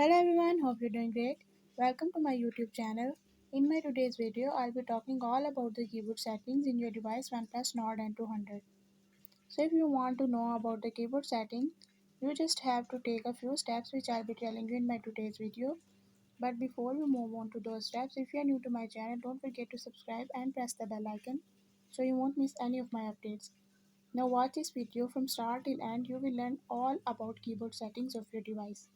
Hello everyone, hope you're doing great. Welcome to my YouTube channel. In my today's video, I'll be talking all about the keyboard settings in your device OnePlus Nord N200. So if you want to know about the keyboard setting, you just have to take a few steps which I'll be telling you in my today's video. But before we move on to those steps, if you are new to my channel, don't forget to subscribe and press the bell icon so you won't miss any of my updates. Now watch this video from start till end, you will learn all about keyboard settings of your device.